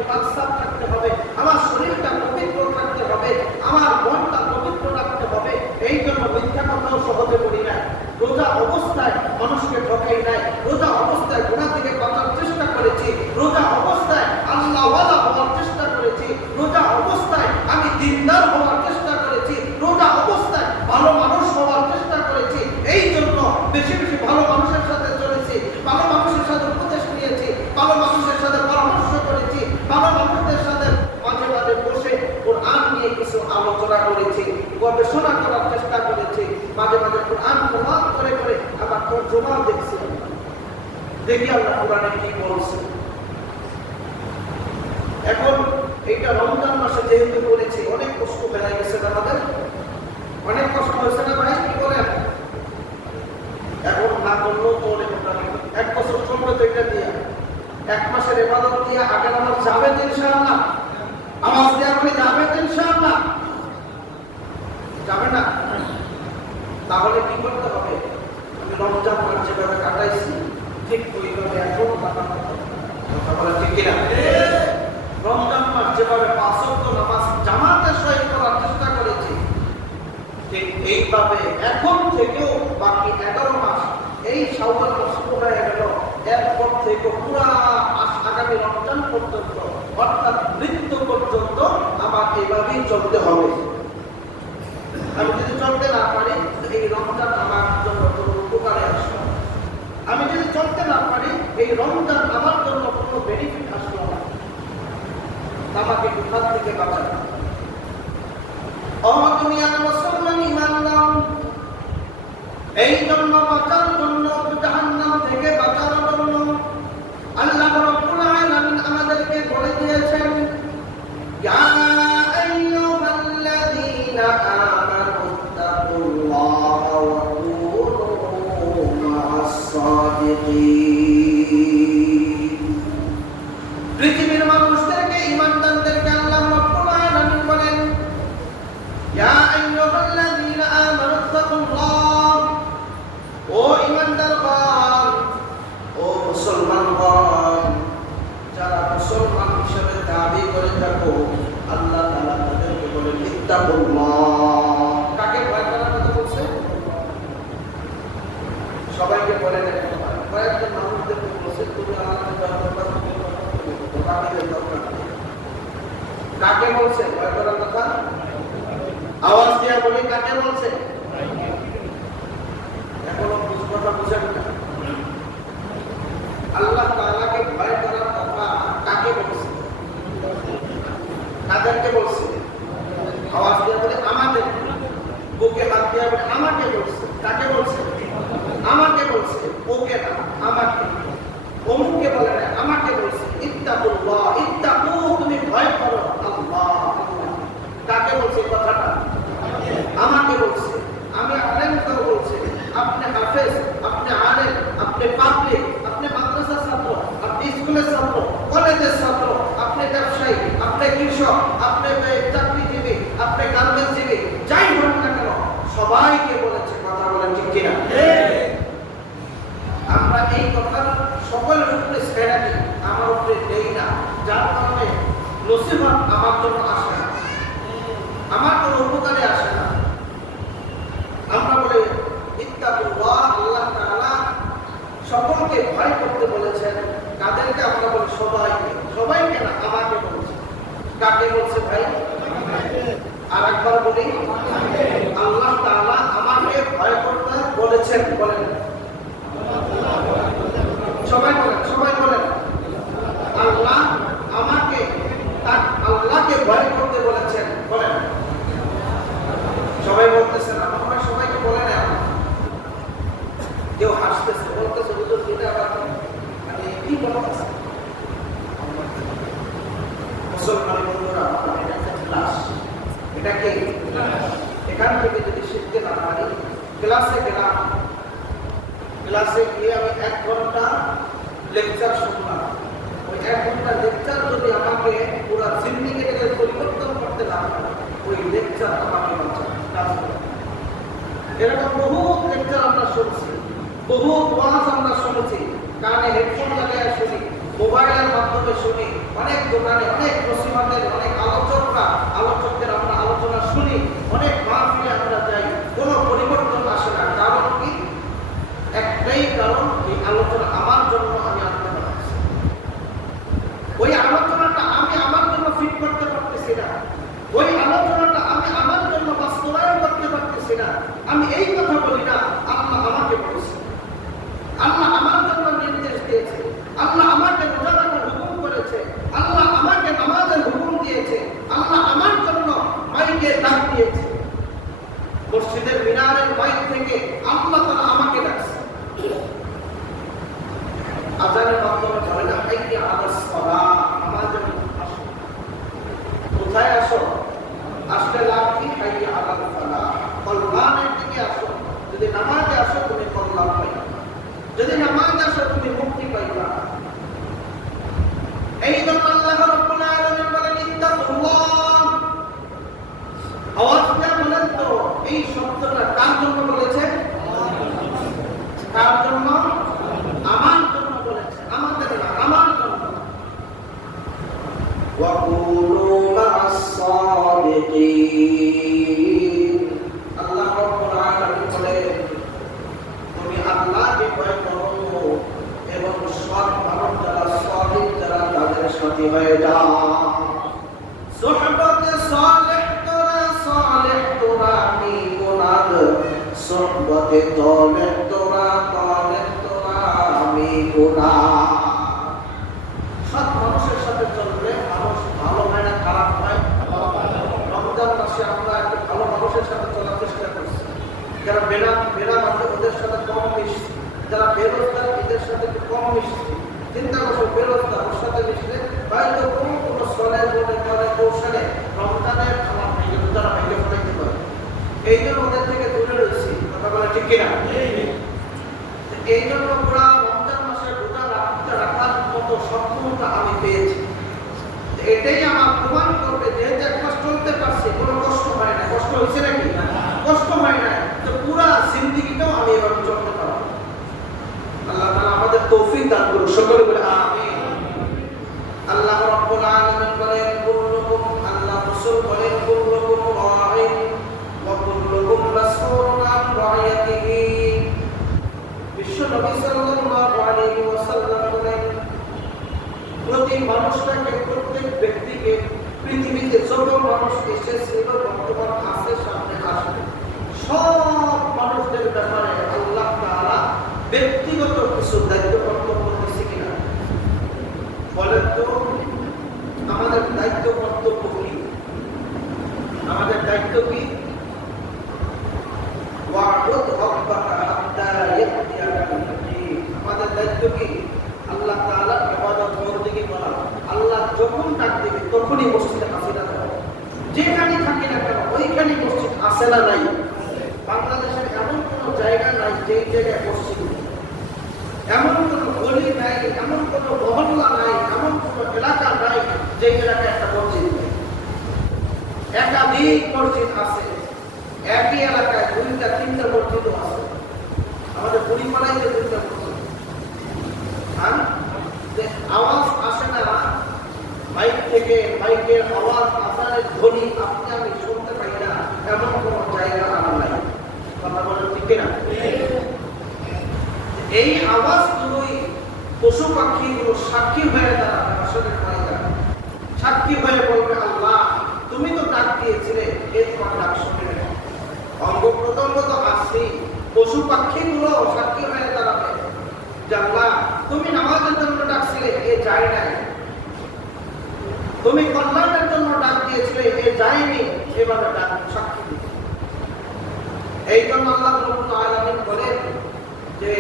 পাঁচ-সাত থাকতে হবে, আমার শরীরটা পবিত্র থাকতে হবে, আমার মনটা পবিত্র রাখতে হবে। এই জন্য মিথ্যা কথাও সহজে বলি না। রোজা অবস্থায় মানুষকে ঠকাই নাই, রোজা অবস্থায় গুনাহ থেকে বাঁচার চেষ্টা করেছি, রোজা অবস্থায় আল্লাহওয়ালা হওয়ার চেষ্টা করেছি, রোজা অবস্থায় আমি দিনদার হওয়ার চেষ্টা করেছি, রোজা অবস্থায় ভালো মানুষ হওয়ার চেষ্টা করেছি। এই জন্য বেশি বেশি ভালো মানুষের সাথে চলেছি, ভালো মানুষের সাথে উপদেশ নিয়েছি, ভালো মানুষের সাথে পরামর্শ করেছি, ভালো মানুষদের সাথে মাঝে মাঝে বসে কোরআন নিয়ে কিছু আলোচনা করেছি, গবেষণা করার চেষ্টা করেছি, মাঝে মাঝে কোরআন প্রমাণ করে করে আবার তরজমা দেখছি, দেখি আল্লাহ কোরআনে কি বলছে। এখন এইটা রমজান মাসে যেহেতু করেছি, অনেক কষ্ট হয়ে গেছে আমাদের, অনেক কষ্ট হয়েছে না ভাই? কি বলেন? এখন না করলেও চলে, এক বছর চলবে তো এটা দিয়ে, এক মাসের ইবাদত দিয়ে আগের আমার যাবে ইনশাআল্লাহ, আওয়াজ দিয়ে আপনি যাবে ইনশাআল্লাহ? যাবে না? তাহলে কি করতে হবে? আমি রমজান মাস যেভাবে কাটাইছি ঠিক ওইভাবে এখন কাটাতে হবে। কথা বলা ঠিক কিনা? রমজান মাস যেভাবে ৫ ওয়াক্ত নামাজ জামাতের সহিত করার চেষ্টা করেছি, ঠিক এইভাবে এখন থেকেও বাকি ১১ মাস, এই শাওয়াল মাস শুরু হয়ে গেল, এরপর থেকে পুরা আগামী রমজান পর্যন্ত, অর্থাৎ মৃত্যু পর্যন্ত আমার এইভাবেই চলতে হবে। আমি যদি চলতে না পারি, এই রমজান আমার জন্য কোনো উপকারে আসলো না। আমি যদি চলতে না পারি, এই রমজান আমার জন্য কোনো বেনিফিট আসলো না। আমাকে কোথা থেকে বাঁচানো? দুনিয়ার মুসলমান ঈমানদার, এই জন্য বাঁচার জন্য, জাহান্নাম থেকে বাঁচার জন্য আল্লাহ রাব্বুল আলামিন আমাদেরকে বলে দিয়েছেন, ইয়া আইয়ুহাল্লাযীনা আমানু তাকুল্লাহা ওয়া কুনু মা'আস সাদিকিন। পৃথিবীর মানুষদেরকে, ঈমানদারদেরকে আল্লাহ রাব্বুল আলামিন বলেন, ইয়া আইয়ুহাল্লাযীনা আমানু তাকুল্লাহ, ও ঈমানদারগণ, ও মুসলমানগণ, যারা মুসলমান হিসেবে দাবি করে থাকো, আল্লাহ তাআলা তাদেরকে বলেন ইত্তাকুল্লাহ। কাকে ভয় করার কথা বলছে? সবাইকে বলে না, কয়েকজন মানুষদেরকে বলছে তুমি আল্লাহকে ভয় করবা, কাকে বলছে ভয় করার কথা? আওয়াজ দিয়ে বলি, কাকে বলছে? এখনো কথা বুঝেন না। আল্লাহ তাআলাকে ভয় করার কথা কাকে বলছে? কাদেরকে বলছে? আওয়াজ দিয়ে বলে আমাদের, বুকে হাত দিয়ে বলে আমাকে বলছে। কাকে বলছে? আমাকে বলছে, ওকে না, আমাকে। অমুককে বলে না, আমাকে বলছে। ইত্তাকুল্লাহ, ইত্তাকু, তুমি ভয় করো আল্লাহ। কাকে বলছে কথাটা? আমাকে বলছে। আমি আলেমকেও বলছে, আপনি হাফেজ, আপনি আলেম, আপনি পাবলিক, আপনি মাদ্রাসার ছাত্র, আপনি স্কুলের ছাত্র, কলেজের ছাত্র, আপনি ব্যবসায়ী, আপনি কৃষক, আপনি চাকরিজীবী, আপনি গার্মেন্টসজীবী, যাই হোক না কেন, সবাইকে বলেছে। কথা বলেন ঠিক কিনা? আমরা এই কথা সকলের উপরে ছেড়ে দিই, আমার উপরে দেই না, যার কারণে নসিহত আমার জন্য আসে না, আমার কোনো উপকারে আসে না। আমরা বলে ইত্তাকুল্লাহ, আর একবার বলি, আল্লাহ তাআলা আমাকে ভয় করতে বলেছেন। বলেন সবাই, বলেন আল্লাহ আমাকে আল্লাহকে ভয় করতে বলেছেন। বলেন সবাই বলতেছেন, আমরা সবাইকে বলে না। কেউ হাসতেছে, বলতেছে হুজুর এটা মানে কি বলতেছে। মুসলমান বন্ধুরা, এটা একটা ক্লাস। এটা কি এখান থেকে যদি শিখতে না পারি, ক্লাসে গেলাম, ক্লাসে গিয়ে আমি 1 ঘন্টা লেকচার শুনলাম। ওই 1 ঘন্টা লেকচার যদি আমাকে পুরো জিন্দেগিটাকে পরিবর্তন করতে না পারে, ওই লেকচার আমাকে বাঁচাবে। এরকম বহু লেকচার আমরা শুনছি, বহু ওয়াজ আমরা শুনেছি, কানে হেডফোন লাগায় শুনি, মোবাইলের মাধ্যমে শুনি, অনেক দোকানে অনেক নসিহতের অনেক আলোচকদের আমরা আলোচনা শুনি, অনেক মাহফিলে আমরা যাই, কোনো পরিবর্তন আসে না। কারণ কি? একটাই কারণ, এই আলোচনা আমার জন্য আমি আনতে পারছি। ওই আলোচনাটা আমি আমার জন্য ফিট করতে পারতেছি না, ওই আলোচনাটা আমি আমার জন্য বাস্তবায়ন করতে পারতেছি না। আমি এই কথা বলি না, আল্লাহ আমাকে বলেছে, আল্লাহ আমার জন্য নির্দেশ দিয়েছে, আল্লাহ আমাকে রোজা রাখার হুকুম করেছে, আল্লাহ আমাকে নামাজের হুকুম দিয়েছে, আল্লাহ আমার জন্য মাইকে ডাক দিয়েছে। মসজিদের মিনারের মাইক থেকে আল্লাহ তাআলা আমাকে ডাকছে। আযানের মাধ্যমে বলে না, হাইয়া আলাস সালাহ, নামাজে আসো। কোথায় আসো? আসলে লাভ কি? হাইয়া আলাল ফালাহ, কল্যাণের দিকে আসো। যদি নামাজে আসো তুমি কল্যাণ পাইবা, যদি নামাজে আসো তুমি মুক্তি পাইবা। এই জন্য আল্লাহ রাব্বুল আলামিন বলেন ইত্তাকুল্লাহ। আওয়াজটা বলেন তো, এই শব্দটা কার জন্য বলেছে? কার জন্য? আমার জন্য বলেছে, আমাদের না, আমার জন্য। ওয়াকুলু মা'আস সাদিকিন। আল্লাহ রাব্বুল আলামিন বলেন, তুমি আল্লাহকে ভয় করো এবং সৎ মানুষ যারা, সাদিক যারা, তাদের সাথী হয়ে যাও। সুহবতে সালেহ তোরা মিগুনাদ, সুহবতে তালেহ তোরা মিগুনাদ। সৎ মানুষের সাথে চললে মানুষ ভালো হয় না খারাপ হয়? রমজান মাসে আমরা একটু ভালো মানুষের সাথে চলার চেষ্টা করছি। যারা বেনা মানুষ ওদের সাথে কম মিশছি, যারা বেরোজগার এদের সাথে একটু কম মিশছি। চিন্তা করছো, বেরোজগার ওর সাথে মিশলে হয়তো কোনো সলে কৌশলে রমজানের খাবার ভেঙে তারা ভেঙে ফেলাইতে পারে। এই জন্য ওদের থেকে দূরে রয়েছি। কথা বলে ঠিক কিনা? এই জন্য পুরা রমজান মাসে রোজা রাখার মতো সক্ষমতা আমি পেয়েছি। এটাই আমার প্রমাণ করবে, যেহেতু 1 মাস চলতে পারছি, কোনো কষ্ট হয় না। কষ্ট হয়েছে নাকি? কষ্ট হয় না, তো পুরা জিন্দেগিটাও আমি এভাবে চলতে পারবো। আল্লাহ তাআলা আমাদের তৌফিক দান করুন, সকলে বলে আমিন। আল্লাহ রাব্বুল আলামিন বলেন, কুল্লুকুম, আল্লাহ রাসূল বলেন, কুল্লুকুম রাঈন ওয়া কুল্লুকুম মাসউলুন আন রাইয়াতিহি। বিশ্ব নবী সাল্লাল্লাহু আলাইহি ওয়াসাল্লাম বলেন, প্রতি মানুষটাকে, প্রত্যেক ব্যক্তিকে, পৃথিবীতে যত মানুষ এসেছিল, বর্তমান আছে, সামনে আসবে, সব মানুষদের ব্যাপারে আল্লাহ তাআলা ব্যক্তিগত কিছু দায়িত্ব কর্তব্য দিয়েছে কিনা বলেন তো? আমাদের দায়িত্ব কর্তব্য কি? আমাদের দায়িত্ব কি? আমাদের দায়িত্ব কি? আল্লাহ তাআলার ইবাদত বন্দেগী করা। আল্লাহ যখন ডাক দিবে তখনই মসজিদে হাজিরা দেওয়া। যেখানে থাকি না কেন ওইখানে মসজিদ আছে না নাই? বাংলাদেশের এমন কোনো জায়গা নাই যেই জায়গায় মসজিদ নেই, এমন কোনো গলি নাই, এমন কোনো মহল্লা নাই, এমন কোনো এলাকা নাই যে এলাকায় একটা মসজিদ নেই। একাধিক মসজিদ আছে, একই এলাকায় 2-3টা মসজিদও আছে। আমাদের পরিমাণায় 2টা মসজিদ। আর আওয়াজ আসে না মাইক থেকে, মাইকের আওয়াজ, আজানের ধ্বনি আপনি আমি শুনতে পাই না, এমন কোনো জায়গা আমার নাই। কথা বলেন ঠিক না? এই আওয়াজগুলোই পশু পাখিগুলো সাক্ষী হয়ে দাঁড়াবে, আসলে সাক্ষী হয়ে বলবে, আল্লাহ তুমি তো ডাক দিয়েছিলে, পশু পাখিগুলো সাক্ষী হয়ে দাঁড়াবে যে আল্লাহ তুমি নামাজের জন্য ডাকছিলে, এ যায় নাই। তুমি কল্যাণের জন্য ডাক দিয়েছিলে, এ যায়নি, এভাবে ডাক সাক্ষী দিবে। এই জন্য আল্লাহ রাব্বুল আলামিন বলেন যে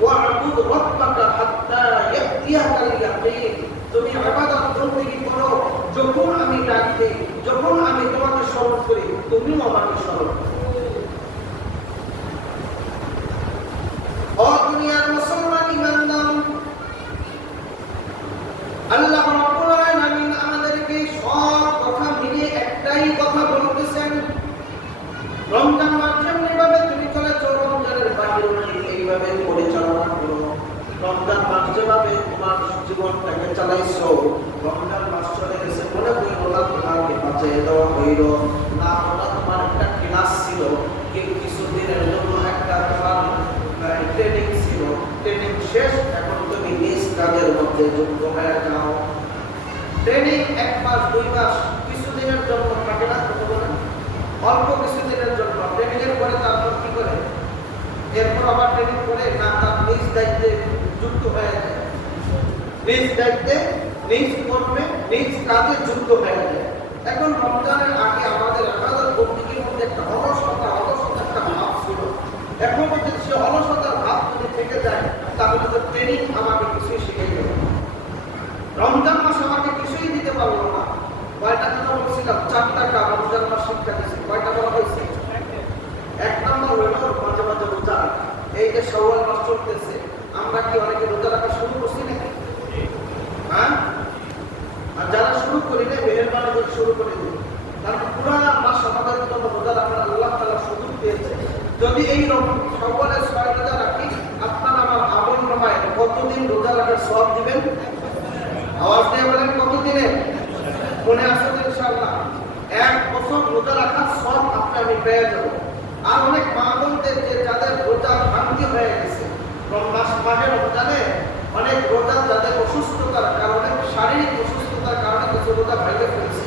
ওয়া'বুদ রাব্বাকা হাত্তা ইয়াতিয়াকাল ইয়াকিন, তুমি ইবাদত বন্দেগী করো যখন আমি ডাক দিই, যখন আমি তোমাকে স্মরণ করি তুমিও আমাকে স্মরণ করো। ও দুনিয়ার মুসলমান ইমানদার, আল্লাহ রাব্বুল আলামিন আমাদেরকে সব কথা মিলিয়ে একটাই কথা বলতেছেন, রমজান মাস যেভাবে তুমি চলেছো রমজানের বাহিরেও এইভাবে পরিচালনা করো। রমজান মাস যেভাবে তোমার জীবনটাকে চালাইছো, রমজান মাস চলে গেছে মনে হইল না তোমাকে বাঁচিয়ে দেওয়া হইল না, ওটা তোমার একটা ক্লাস ছিল, কিছুদিনের জন্য একটা তোমার ট্রেনিং ছিল, ট্রেনিং শেষ, এখন তুমি নিজ কাজের মধ্যে যুক্ত হয়ে যাও। ট্রেনিং 1 মাস 2 মাস কিছুদিনের জন্য থাকে না, কত বলে অল্প কিছুদিনের জন্য। ট্রেনিং এর পরে তারপর কি করে, এরপর আবার ট্রেনিং করে না তার নিজ দায়িত্বে যুক্ত হয়ে যায়, নিজ দায়িত্বে নিজ কর্মে নিজ কাজে যুক্ত হয়ে যায়। এখন রমজানের আগে আমাদের ইবাদত বন্দেগীর মধ্যে একটা অলসতা একটা ভাব ছিল, এখন যদি সে অলসতার ভাব যদি থেকে যায় তাহলে তো ট্রেনিং আমাকে কিছুই শিখে গেল, রমজান মাস আমাকে কিছুই দিতে পারলো না। কয়টা কথা বলছিলাম, 4টা কাজ রমজান মাস শিক্ষা দিয়েছে। কয়টা বলা হয়েছে? 1 নম্বর হলো মাঝে মাঝে রোজা রাখা। এই যে শাওয়াল মাস চলতেছে, আমরা কি অনেকে রোজা রাখা শুরু করছি নাকি? হ্যাঁ, আর যারা শুরু করি না মেহেরবানি করে শুরু করে দিই, কারণ পুরো মাস আমাদের জন্য রোজা রাখার আল্লাহ তাআলা সুযোগ দিয়েছে। যদি এই শাওয়ালের 6 রোজা রাখি, আপনার আমার আমল নামায় কতদিন রোজা রাখার সওয়াব দিবেন? আওয়াজ দিয়ে বলেন কতদিনে? মনে আছে তো ইনশাআল্লাহ 1 বছর রোজা রাখার সওয়াব আপনি আমি পেয়ে যাব। আর অনেক মা বোনদের যে যাদের রোজা ভাঙতি হয়ে গেছে, মাসে রমজানে অনেক রোজা যাদের অসুস্থতার কারণে, শারীরিক অসুস্থতার কারণে কিছু রোজা ভেঙে ফেলছে,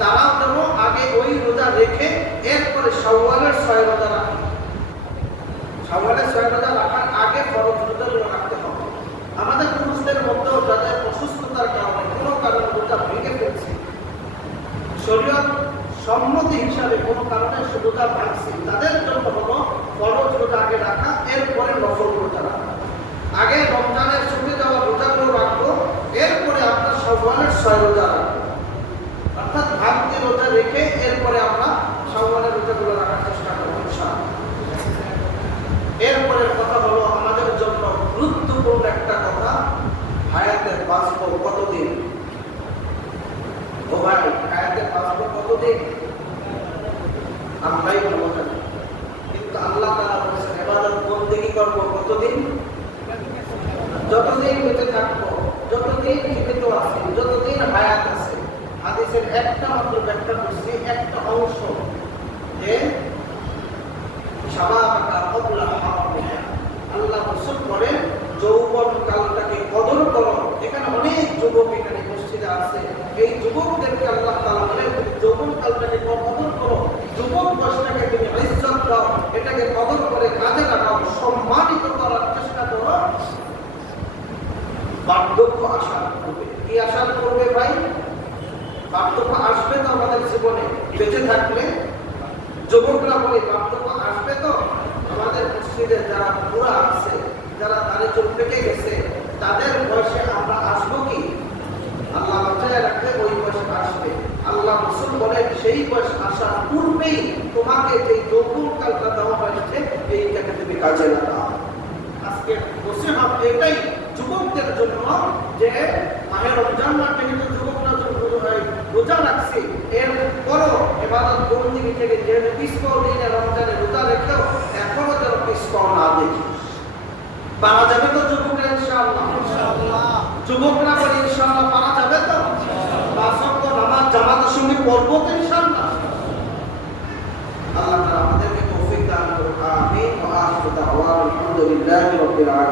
তারাও যেন আগে ওই রোজা রেখে এরপরে শাওয়ালের 6 রোজা রাখে। শাওয়ালের 6 রোজা রাখার আগে ফরজ রোজাগুলো রাখতে হবে। আমাদের পুরুষদের মধ্যেও যাদের অসুস্থতার কারণে কোনো কারণে রোজা ভেঙে ফেলছে, শরীয়ত সম্মতি হিসাবে কোনো কারণে রোজা ভাঙছে, তাদের জন্য হলো ফরজ রোজা আগে রাখা, এরপরে নফল রোজা রাখা। আগে রমজানের ছুটে যাওয়া রোজাগুলো রাখবো, এরপরে আপনার শাওয়ালের 6 রোজা রাখবো, অর্থাৎ ভাঙতি রোজা রেখে এরপরে আমরা শাওয়ালের রোজাগুলো রাখার চেষ্টা করবো ইনশাআল্লাহ। এরপরের কথা হলো আমাদের জন্য গুরুত্বপূর্ণ একটা কথা, হায়াতের বাঁচবো কতদিন? ও ভাই, হায়াতের বাঁচবো কতদিন আমরাই ভালো জানি, কিন্তু আল্লাহ তাআলা বলেছেন ইবাদত বন্দেগী করব কতদিন? যতদিন বেঁচে থাকবো, যতদিন জীবিত আছি, যতদিন হায়াত আছে। হাদিসের একটা মাত্র ব্যাখ্যা করছি, একটা অংশ, যে শাবাবাকা ক্বাবলা হারামিকা, আল্লাহ রাসূল বলেন যৌবন কালটাকে কদর করো। এখানে অনেক যুবক এখানে মসজিদে আছে, এই যুবকদেরকে আল্লাহ তাআলা বলেন যৌবন কালটাকে কদর করো, যুবক বয়সটাকে তুমি ইজ্জত দাও, এটাকে কদর করে কাজে লাগাও, সম্মানিত করার চেষ্টা করো। বার্ধক্য আশা করবে, কি আশা করবে ভাই? বার্ধক্য আসবে তো আমাদের জীবনে বেঁচে থাকলে। যুবকরা বলে বার্ধক্য আসবে তো। আমাদের মসজিদে যারা বুড়া আছে, যারা দাড়ি চুল পেকে গেছে, তাদের বয়সে আমরা আসবো কি? আল্লাহ বাঁচায় রাখলে ওই বয়সে আসবে। আল্লাহ রাসূল বলেন সেই বয়স আসার পূর্বেই তোমাকে যে যৌবন কালটা দেওয়া হয়েছে এইটাকে তুমি কাজে লাগাও। আজকে নসিহত এটাই যুবকদের জন্য, যে মাহে রমজান মাসে কিন্তু যুবকরা রোজা রাখছে, এরপরও ইবাদত বন্দেগী থেকে যে পিছপা দিনে রমজানে রোজা রেখেও এখনো যেন পিছপা না দেখি। পারা যাবে তো যুবকরা ইনশাআল্লাহ? যুবকরা বলে ইনশাআল্লাহ পারা যাবে তো? 5 ওয়াক্ত নামাজ জামাতের সঙ্গে পড়বো তো ইনশাআল্লাহ? আল্লাহ তাআলা আমাদেরকে তৌফিক দান করুন। আমিন। ওয়া আখিরু দাওয়ানা আলহামদুলিল্লাহি রাব্বিল আলামিন।